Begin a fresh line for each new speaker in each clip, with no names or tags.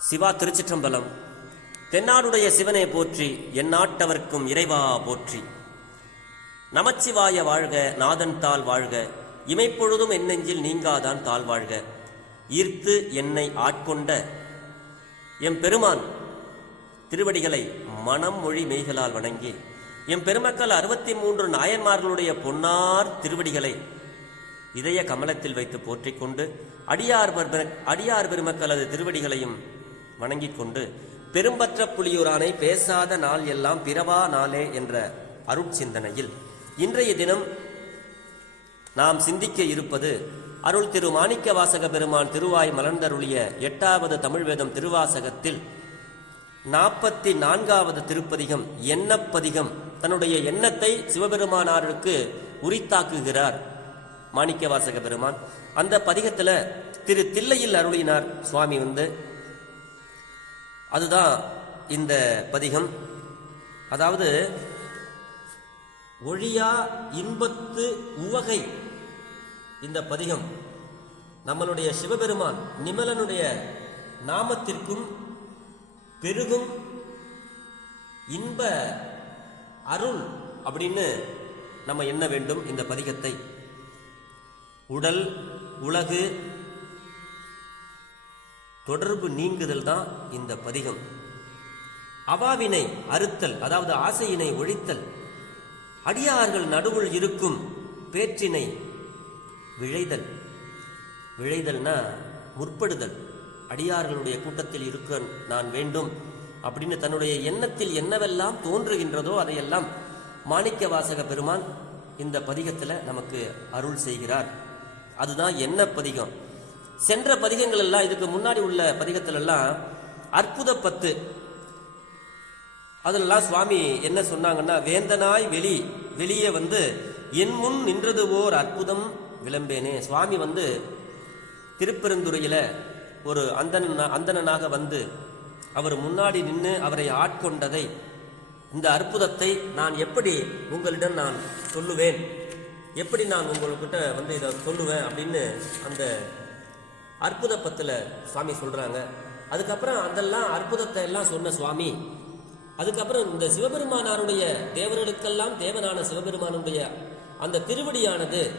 சிவா திருச்சிற்றம்பலம். தென்னாடுடைய சிவனை போற்றி எந்நாட்டவர்க்கும் இறைவா போற்றி. நமச்சிவாய வாழ்க நாதன் தாள் வாழ்க. இமைப்பொழுதும் என்னெஞ்சில் நீங்காதான் தாழ் வாழ்க. ஈர்த்து என்னை ஆட்கொண்ட எம் பெருமான் திருவடிகளை மனம் மொழி மெய்களால் வணங்கி எம் பெருமக்கள் அறுபத்தி மூன்று நாயன்மார்களுடைய பொன்னார் திருவடிகளை இதய கமலத்தில் வைத்து போற்றிக் கொண்டு அடியார் அடியார் பெருமக்களது திருவடிகளையும் வணங்கிக் கொண்டு பெரும்பற்ற புலியூரானை பேசாத நாள் எல்லாம் பிறவா நாளே என்ற அருட்சிந்தனையில் இன்றைய தினம் நாம் சிந்திக்க இருப்பது அருள் திரு மாணிக்க வாசக பெருமான் திருவாய் மலர்ந்தருளிய எட்டாவது தமிழ் வேதம் திருவாசகத்தில் நாற்பத்தி நான்காவது திருப்பதிகம் எண்ணப்பதிகம் தன்னுடைய எண்ணத்தை சிவபெருமானாருக்கு உரித்தாக்குகிறார் மாணிக்க வாசக பெருமான். அந்த பதிகத்துல திரு தில்லையில் அருளினார் சுவாமி வந்து அதுதான் இந்த பதிகம். அதாவது ஒழியா இன்பத்து உவகை. இந்த பதிகம் நம்மளுடைய சிவபெருமான் நிமலனுடைய நாமத்திற்கும் பெருகும் இன்ப அருள் அப்படின்னு நம்ம எண்ண வேண்டும் இந்த பதிகத்தை. உடல் உலகு தொடர்பு நீங்குதல் தான் இந்த பதிகம். அவாவினை அறுத்தல் அதாவது ஆசையினை ஒழித்தல் அடியார்கள் நடுவுள் இருக்கும் பேற்றினை விழைதல். விழைதல்னா முற்படுதல். அடியார்களுடைய கூட்டத்தில் இருக்க நான் வேண்டும் அப்படின்னு தன்னுடைய எண்ணத்தில் என்னவெல்லாம் தோன்றுகின்றதோ அதையெல்லாம் மாணிக்க வாசக பெருமான் இந்த பதிகத்தில் நமக்கு அருள் செய்கிறார். அதுதான் என்ன பதிகம்? சென்ற பதிகங்கள் எல்லாம் இதுக்கு முன்னாடி உள்ள பதிகத்துல எல்லாம் அற்புத பத்து. அதெல்லாம் சுவாமி என்ன சொன்னாங்கன்னா வேந்தனாய் வெளி வெளியே வந்து என் முன் நின்றது ஓர் அற்புதம் விளம்பேனே. சுவாமி வந்து திருப்பெருந்துறையில் ஒரு அந்தன அந்தணனாக வந்து அவர் முன்னாடி நின்று அவரை ஆட்கொண்டதை இந்த அற்புதத்தை நான் எப்படி உங்களிடம் நான் சொல்லுவேன்? எப்படி நான் உங்கள்கிட்ட வந்து இதை சொல்லுவேன் அப்படின்னு அந்த அற்புத பத்தில் சுவாமி சொல்கிறாங்க அதுக்கப்புறம் அதெல்லாம் அற்புதத்தை எல்லாம் சொன்ன சுவாமி. அதுக்கப்புறம் இந்த சிவபெருமானாருடைய தேவர்களுக்கெல்லாம் தேவனான சிவபெருமானுடைய அந்த திருவடியானது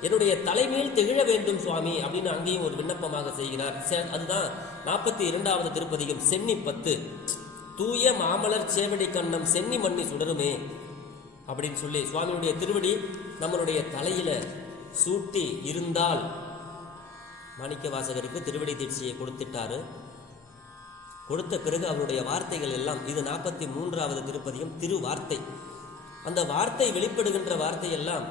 என்னுடைய தலைமையில் திகழ வேண்டும் சுவாமி அப்படின்னு அங்கேயும் ஒரு விண்ணப்பமாக செய்கிறார். அதுதான் நாற்பத்தி இரண்டாவது திருப்பதிகம் சென்னி பத்து தூய மாமலர் சேவடி கண்ணம் சென்னி மண்ணி சுடருமே அப்படின்னு சொல்லி சுவாமியுடைய திருவடி நம்மளுடைய தலையில சூட்டி இருந்தால் மாணிக்க வாசகருக்கு திருவடி தீட்சியை கொடுத்துட்டாரு. கொடுத்த பிறகு அவருடைய வார்த்தைகள் எல்லாம் இது நாற்பத்தி மூன்றாவது திருப்பதியும் திருவார்த்தை. அந்த வார்த்தை வெளிப்படுகின்ற வார்த்தை எல்லாம்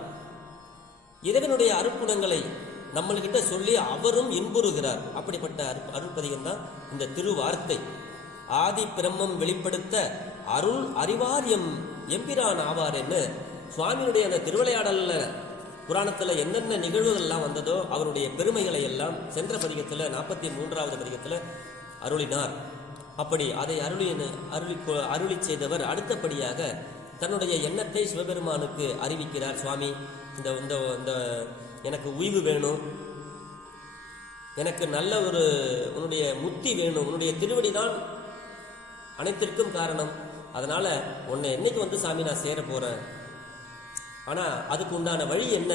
இறைவனுடைய அருட்குணங்களை நம்மள்கிட்ட சொல்லி அவரும் இன்புறுகிறார். அப்படிப்பட்ட அரு- அருட்பதிகம் தான் இந்த திருவார்த்தை. ஆதி பிரம்மம் வெளிப்படுத்த அருள் அறிவார் எம் எம்பிரான் ஆவார் என்று சுவாமியுடைய அந்த திருவிளையாடலில் புராணத்துல என்னென்ன நிகழ்வுகள்லாம் வந்ததோ அவருடைய பெருமைகளை எல்லாம் சென்ற பதிகத்துல நாற்பத்தி மூன்றாவது பதிகத்துல அருளினார். அப்படி அதை அருளி அருளி அருளி செய்தவர் அடுத்தபடியாக தன்னுடைய எண்ணத்தை சிவபெருமானுக்கு அறிவிக்கிறார் சுவாமி இந்த இந்த இந்த எனக்கு உய்வு வேணும். எனக்கு நல்ல ஒரு உன்னுடைய முத்தி வேணும். உன்னுடைய திருவடி தான் அனைத்திற்கும் காரணம். அதனால உன்னை என்னைக்கு வந்து சாமி நான் சேர போறேன்? ஆனால் அதுக்கு உண்டான வழி என்ன?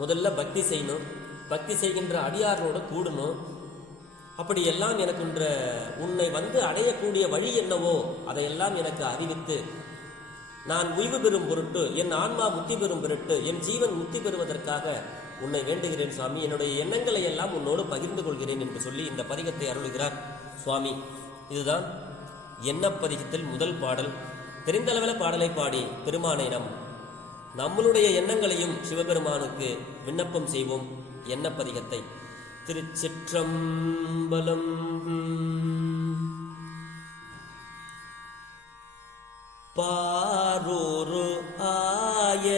முதல்ல பக்தி செய்யணும். பக்தி செய்கின்ற அடியாரோட கூடணும். அப்படியெல்லாம் எனக்குன்ற உன்னை வந்து அடையக்கூடிய வழி என்னவோ அதையெல்லாம் எனக்கு அறிவித்து நான் உய்வு பெறும் பொருட்டு என் ஆன்மா முத்தி பெறும் பொருட்டு என் ஜீவன் முத்தி பெறுவதற்காக உன்னை வேண்டுகிறேன் சுவாமி. என்னுடைய எண்ணங்களை எல்லாம் உன்னோடு பகிர்ந்து கொள்கிறேன் என்று சொல்லி இந்த பதிகத்தை அருளுகிறார். சுவாமி இதுதான் எண்ணப்பதிகத்தில் முதல் பாடல். தெரிந்தளவில் பாடலை பாடி பெருமானை நம் நம்மளுடைய எண்ணங்களையும் சிவபெருமானுக்கு விண்ணப்பம் செய்வோம். எண்ணப்பதிகத்தை. திருச்சிற்றம்பலம். பாரூரு ஆய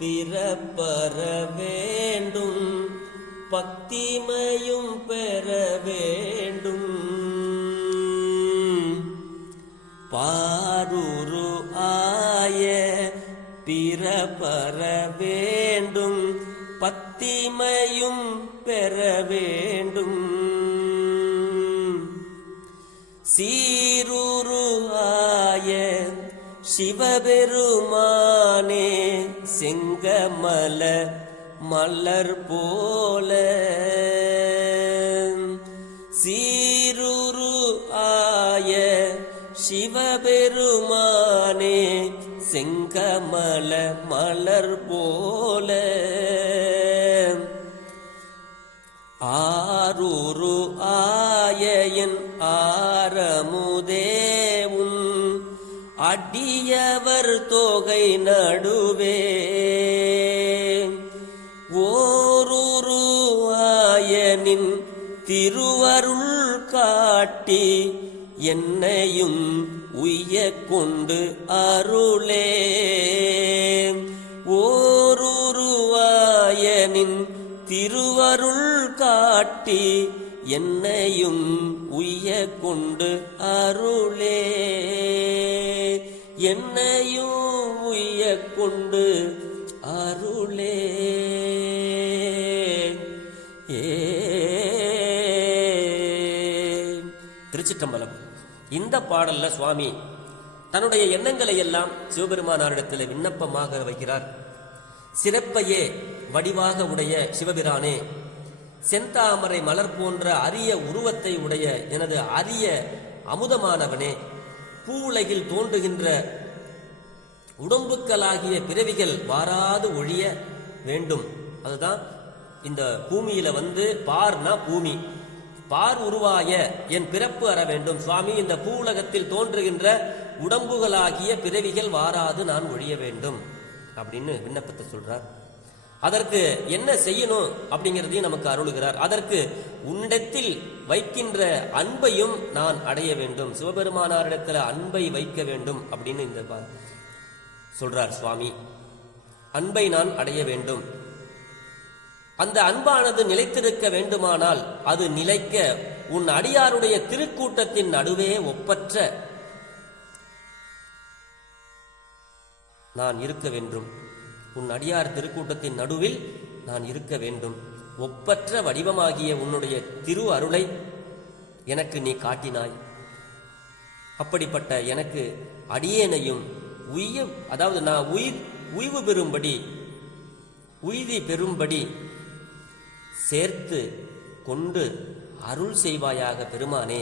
பிறப்பற வேண்டும். பக்திமையும் பெற வேண்டும். பிறப்பற வேண்டும் பத்திமையும் பெற வேண்டும். சீருருவாய சிவபெருமானே செங்கமல மலர் போல. சீருரு ஆய சிவபெரு செங்கமல மலர் போல. ஆரூரு ஆயன் ஆரமுதேவும் அடியவர் தொகை நடுவே. ஓரூரு ஆயனின் திருவருள் காட்டி என்னையும் உய்ய கொண்டு அருளே. ஓருருவாயனின் திருவருள் காட்டி என்னையும் உய்ய கொண்டு அருளே. என்னையும் உய்ய கொண்டு அருளே. ஏ. திருச்சிட்டம்பலம் இந்த பாடல்ல சுவாமி தன்னுடைய எண்ணங்களை எல்லாம் சிவபெருமானாரிடத்தில் விண்ணப்பமாக வைக்கிறார். சிறப்பையே வடிவாக உடைய சிவபிரானே செந்தாமரை மலர் போன்ற அரிய உருவத்தை உடைய எனது அரிய அமுதமானவனே பூவுலகில் தோன்றுகின்ற உடம்புக்களாகிய பிறவிகள் வாராது ஒழிய வேண்டும். அதுதான் இந்த பூமியில வந்து பார்னா பூமி. பார் உருவாய என் பிறப்பு அற வேண்டும். சுவாமி இந்த பூவுலகத்தில் தோன்றுகின்ற உடம்புகளாகிய பிறவிகள் வாராது நான் ஒழிய வேண்டும். அப்படின்னு விண்ணப்பத்தை சொல்றார். அதற்கு என்ன செய்யணும் அப்படிங்கிறதையும் நமக்கு அருளுகிறார். அதற்கு உன்னிடத்தில் வைக்கின்ற அன்பையும் நான் அடைய வேண்டும். சிவபெருமானாரிடத்துல அன்பை வைக்க வேண்டும் அப்படின்னு இந்த சொல்றார் சுவாமி. அன்பை நான் அடைய வேண்டும். அந்த அன்பானது நிலைத்திருக்க வேண்டுமானால் அது நிலைக்க உன் அடியாருடைய திருக்கூட்டத்தின் நடுவே ஒப்பற்ற. நான் இருக்க வேண்டும். உன் அடியார் திருக்கூட்டத்தின் நடுவில் நான் இருக்க வேண்டும். ஒப்பற்ற வடிவமாகிய உன்னுடைய திரு அருளை எனக்கு நீ காட்டினாய். அப்படிப்பட்ட எனக்கு அடியேனையும் உய்ய அதாவது நான் உயிர் உய்வு பெறும்படி உய்தி பெறும்படி சேர்த்து கொண்டு அருள் செய்வாயாக பெருமானே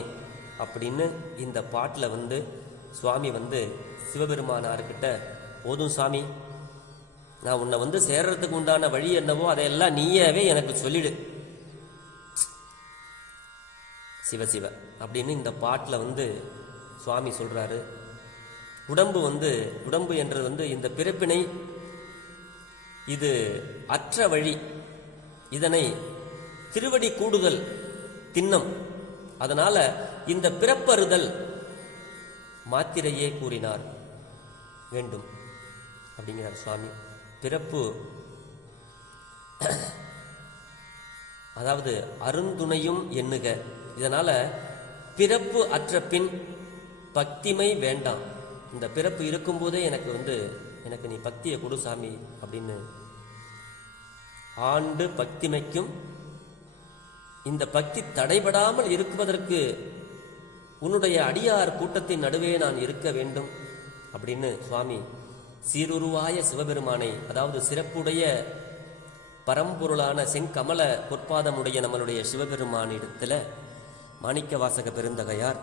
அப்படின்னு இந்த பாட்டில் வந்து சுவாமி வந்து சிவபெருமானார்கிட்ட போதும் சாமி நான் உன்னை வந்து சேர்றதுக்கு உண்டான வழி என்னவோ அதையெல்லாம் நீயாவே எனக்கு சொல்லிடு. சிவ சிவ அப்படின்னு இந்த பாட்டில் வந்து சுவாமி சொல்கிறாரு உடம்பு வந்து உடம்பு என்றது வந்து இந்த பிறப்பினை இது அற்ற வழி இதனை திருவடி கூடுதல் திண்ணம். அதனால இந்த பிறப்பறுதல் மாத்திரையே கூறினார் வேண்டும். அப்படிங்கிறார் சுவாமி. பிறப்பு அதாவது அருந்துணையும் எண்ணுக. இதனால பிறப்பு அற்ற பின் பக்திமை வேண்டாம். இந்த பிறப்பு இருக்கும்போதே எனக்கு வந்து எனக்கு நீ பக்தியை கொடு சாமி அப்படின்னு ஆண்டு பக்திமைக்கும் இந்த பக்தி தடைபடாமல் இருக்குவதற்கு உன்னுடைய அடியார் கூட்டத்தின் நடுவே நான் இருக்க வேண்டும் அப்படின்னு சுவாமி சீருருவாய சிவபெருமானை அதாவது சிறப்புடைய பரம்பொருளான செங்கமல பொற்பாதமுடைய நம்மளுடைய சிவபெருமானிடத்தில் மாணிக்க வாசக பெருந்தகையார்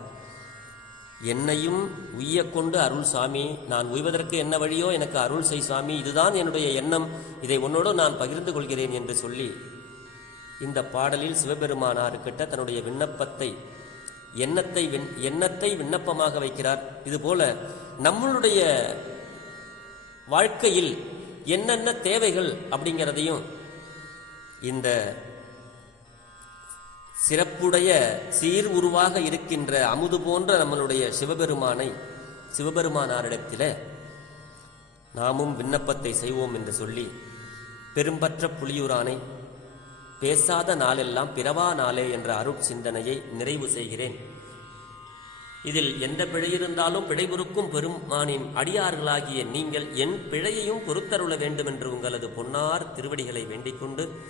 என்னையும் உய்ய கொண்டு அருள் சாமி நான் உய்வதற்கு என்ன வழியோ எனக்கு அருள் செய் சாமி இதுதான் என்னுடைய எண்ணம். இதை உன்னோடு நான் பகிர்ந்து கொள்கிறேன் என்று சொல்லி இந்த பாடலில் சிவபெருமானாருக்கிட்ட தன்னுடைய விண்ணப்பத்தை எண்ணத்தை விண் எண்ணத்தை விண்ணப்பமாக வைக்கிறார். இதுபோல நம்மளுடைய வாழ்க்கையில் என்னென்ன தேவைகள் அப்படிங்கிறதையும் இந்த சிறப்புடைய சீர் உருவாக இருக்கின்ற அமுது போன்ற நம்மளுடைய சிவபெருமானை சிவபெருமானாரிடத்தில் நாமும் விண்ணப்பத்தை செய்வோம் என்று சொல்லி பெரும்பற்ற புலியூரானை பேசாத நாளெல்லாம் பிறவா நாளே என்ற அருட் சிந்தனையை நிறைவு செய்கிறேன். இதில் எந்த பிழை பிழைபுறுக்கும் பெருமானின் அடியார்களாகிய நீங்கள் என் பிழையையும் பொறுத்தருள வேண்டும் என்று உங்களது பொன்னார் திருவடிகளை வேண்டிக் கொண்டு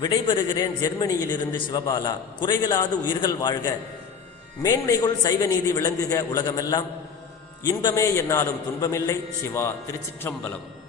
விடைபெறுகிறேன் ஜெர்மனியிலிருந்து சிவபாலா. குறைகளாது உயிர்கள் வாழ்க. மேன்மைகள் சைவ நீதி விளங்குக உலகமெல்லாம். இன்பமே என்னாலும் துன்பமில்லை. சிவா திருச்சிற்றம்பலம்.